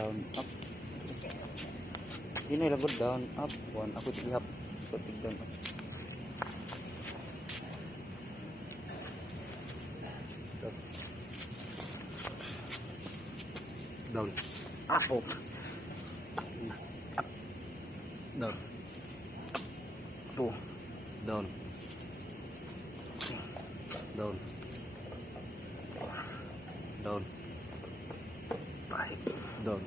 down, up. Ini lagod down, up. One, ako tigihap. So, tig down, up. Down, up, up. Up, down. Two, down. Down. Down. 5, down.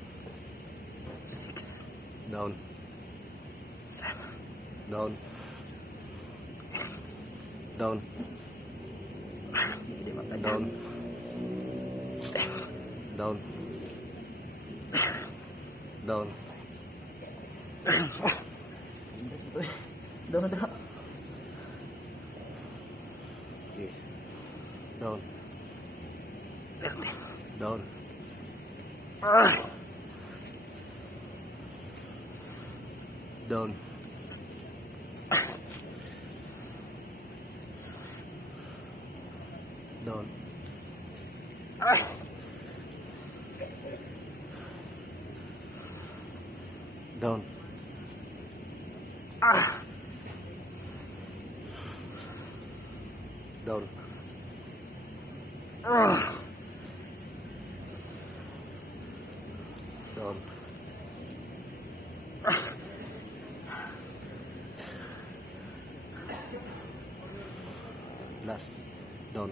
6, down. 7, down. Down. Down. Down. Down. Down. Down. Okay. Down. Down. Down. Down. Down. Down. Down. Last. Down.